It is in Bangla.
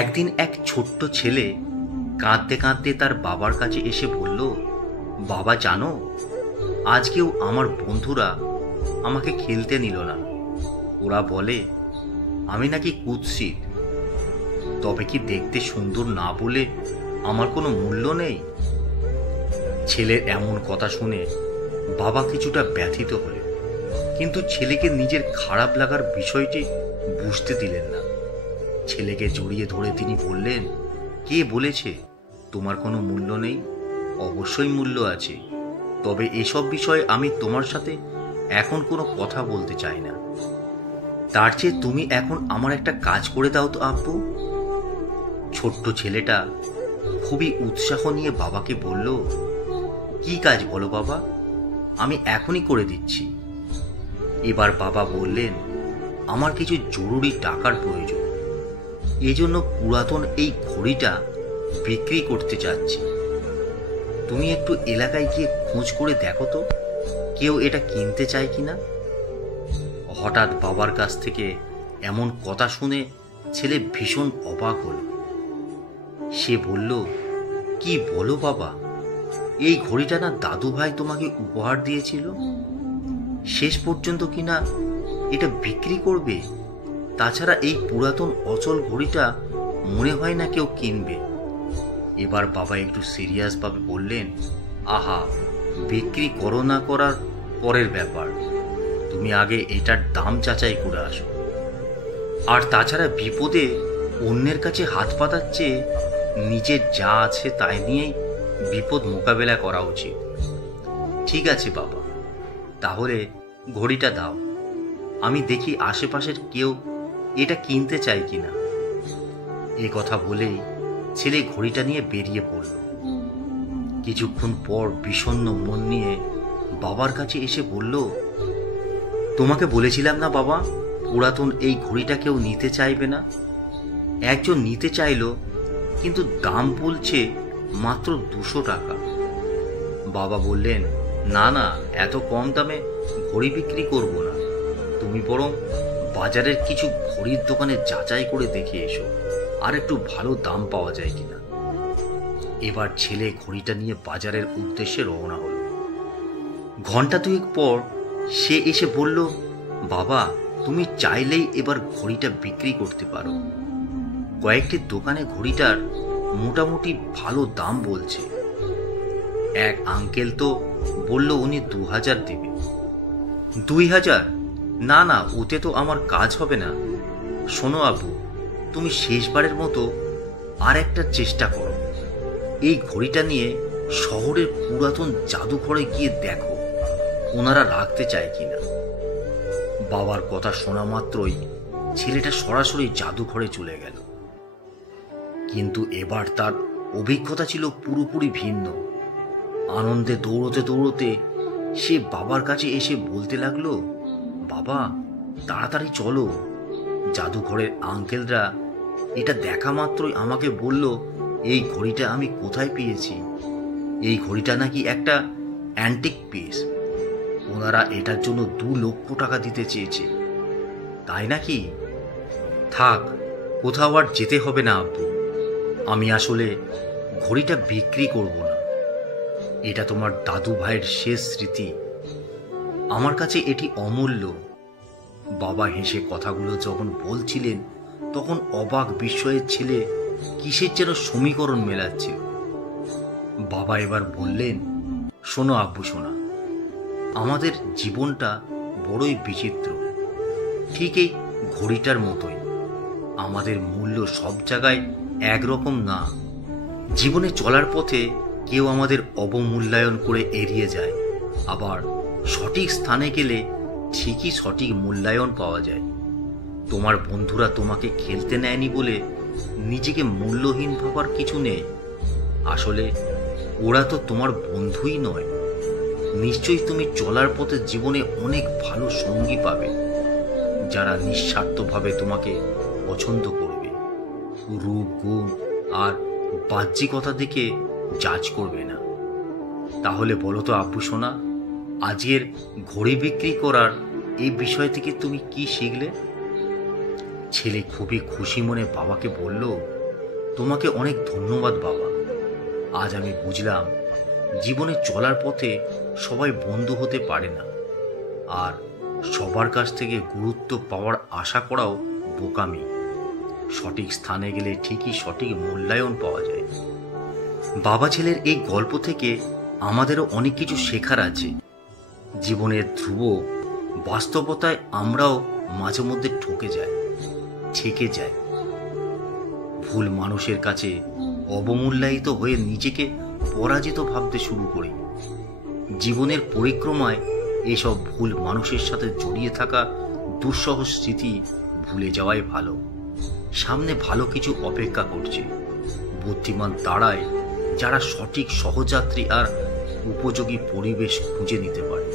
একদিন এক ছোট্ট ছেলে কাঁদতে কাঁদতে তার বাবার কাছে এসে বলল, বাবা জানো, আজকেও আমার বন্ধুরা আমাকে খেলতে নিল না। ওরা বলে আমি নাকি কুৎসিত। তবে কি দেখতে সুন্দর না বলে আমার কোনো মূল্য নেই? ছেলের এমন কথা শুনে বাবা কিছুটা ব্যথিত হলেন, কিন্তু ছেলেকে নিজের খারাপ লাগার বিষয়টি বুঝতে দিলেন না। ছেলেকে জড়িয়ে ধরে তিনি বললেন, কে বলেছে তোমার কোনো মূল্য নেই? অবশ্যই মূল্য আছে, তবে এসব বিষয়ে আমি তোমার সাথে এখন কোনো কথা বলতে চাই না। তার চেয়ে তুমি এখন আমার একটা কাজ করে দাও তো আব্বু। ছোট্ট ছেলেটা খুবই উৎসাহ নিয়ে বাবাকে বলল, কি কাজ বলো বাবা, আমি এখনই করে দিচ্ছি। এবার বাবা বললেন, আমার কিছু জরুরি টাকার প্রয়োজন, এজন্য পুরাতন এই ঘড়িটা বিক্রি করতে চাচ্ছি। তুমি একটু এলাকায় গিয়ে খোঁজ করে দেখো তো কেউ এটা কিনতে চায় কিনা। হঠাৎ বাবার কাছ থেকে এমন কথা শুনে ছেলে ভীষণ অবাক হল। সে বলল, কি বলো বাবা, এই ঘড়িটা না দাদু ভাই তোমাকে উপহার দিয়েছিল? শেষ পর্যন্ত কিনা এটা বিক্রি করবে? তাছাড়া এই পুরাতন অচল ঘড়িটা মনে হয় না কেউ কিনবে। এবার বাবা একটু সিরিয়াস ভাবে বললেন, আহা, বিক্রি করো না করার পরের ব্যাপার, তুমি আগে এটার দাম যাচাই করে আসো। আর তাছাড়া বিপদে অন্যের কাছে হাত পাতার চেয়ে নিজের যা আছে তাই নিয়েই বিপদ মোকাবেলা করা উচিত। ঠিক আছে বাবা, তাহলে ঘড়িটা দাও, আমি দেখি আশেপাশের কেউ এটা কিনতে চায় কিনা। এ কথা বলেই ছেলে ঘড়িটা নিয়ে বেরিয়ে পড়ল। কিছুক্ষণ পর বিষণ্ণ মন নিয়ে বাবার কাছে এসে বলল, তোমাকে বলেছিলাম না বাবা, পুরাতন এই ঘড়িটা কেউ নিতে চাইবে না। একজন নিতে চাইলো, কিন্তু দাম বলছে মাত্র 200 টাকা। বাবা বললেন, না না, এত কম দামে ঘড়ি বিক্রি করব না, তুমি বরং বাজারের কিছু ঘড়ির দোকানে যাচাই করে দেখে এসো, আর একটু ভালো দাম পাওয়া যায় কিনা। এবার ছেলে ঘড়িটা নিয়ে বাজারের উদ্দেশ্যে রওনা হলো। ঘন্টা দুয়েক পর সে এসে বলল, বাবা, তুমি চাইলেই এবার ঘড়িটা বিক্রি করতে পারো। কয়েকটি দোকানে ঘড়িটার মোটামুটি ভালো দাম বলছে। এক আঙ্কেল তো বলল উনি 2000 দেবে। 2000? না না, ওতে তো আমার কাজ হবে না। শোনো আবু, তুমি শেষবারের মতো আর একটা চেষ্টা করো, এই ঘড়িটা নিয়ে শহরের পুরাতন জাদুঘরে গিয়ে দেখো ওনারা রাখতে চায় কিনা। বাবার কথা শোনা মাত্রই ছেলেটা সরাসরি জাদুঘরে চলে গেল। কিন্তু এবার তার অভিজ্ঞতা ছিল পুরোপুরি ভিন্ন। আনন্দে দৌড়তে দৌড়তে সে বাবার কাছে এসে বলতে লাগলো, বাবা, তাড়াতাড়ি চলো, জাদুঘরের আঙ্কেলরা এটা দেখা মাত্রই আমাকে বলল এই ঘড়িটা আমি কোথায় পেয়েছি। এই ঘড়িটা নাকি একটা অ্যান্টিক পিস, ওনারা এটার জন্য 2 লক্ষ টাকা দিতে চেয়েছে। তাই নাকি? থাক, কোথাও আর যেতে হবে না আব্বু, আমি আসলে ঘড়িটা বিক্রি করব না। এটা তোমার দাদু ভাইয়ের শেষ স্মৃতি, আমার কাছে এটি অমূল্য। বাবা হেসে কথাগুলো যখন বলছিলেন, তখন অবাক বিস্ময়ের ছেলে কিসের যেন সমীকরণ মেলাচ্ছিল। বাবা এবার বললেন, শোনো আব্বু শোনা, আমাদের জীবনটা বড়ই বিচিত্র। ঠিক এই ঘড়িটার মতোই আমাদের মূল্য সব জায়গায় একরকম না। জীবনে চলার পথে কেউ আমাদের অবমূল্যায়ন করে এড়িয়ে যায়, আবার সঠিক স্থানে গেলে ঠিকই সঠিক মূল্যায়ন পাওয়া যায়। তোমার বন্ধুরা তোমাকে খেলতে নেয়নি বলে নিজেকে মূল্যহীন ভাবার কিছু নেই। আসলে ওরা তো তোমার বন্ধুই নয়। নিশ্চয়ই তুমি চলার পথে জীবনে অনেক ভালো সঙ্গী পাবে, যারা নিঃস্বার্থভাবে তোমাকে পছন্দ করবে, রূপ, গুণ আর বাহ্যিকতা দেখে জাজ করবে না। তাহলে বলো তো আব্বু সোনা, আজকের ঘড়ি বিক্রি করার এই বিষয় থেকে তুমি কি শিখলে? ছেলে খুবই খুশি মনে বাবাকে বলল, তোমাকে অনেক ধন্যবাদ বাবা। আজ আমি বুঝলাম জীবনে চলার পথে সবাই বন্ধু হতে পারে না, আর সবার কাছ থেকে গুরুত্ব পাওয়ার আশা করাও বোকামি। সঠিক স্থানে গেলে ঠিকই সঠিক মূল্যায়ন পাওয়া যায়। বাবা ছেলের এই গল্প থেকে আমাদেরও অনেক কিছু শেখার আছে। জীবনের ধ্রুব বাস্তবতায় আমরাও মাঝে মধ্যে ঠকে যাই, ঠেকে যাই। ভুল মানুষের কাছে অবমূল্যায়িত হয়ে নিজেকে পরাজিত ভাবতে শুরু করি। জীবনের পরিক্রমায় এসব ভুল মানুষের সাথে জড়িয়ে থাকা দুঃসহ স্মৃতি ভুলে যাওয়াই ভালো। সামনে ভালো কিছু অপেক্ষা করছে। বুদ্ধিমান তারাই যারা সঠিক সহযাত্রী আর উপযোগী পরিবেশ খুঁজে নিতে পারে।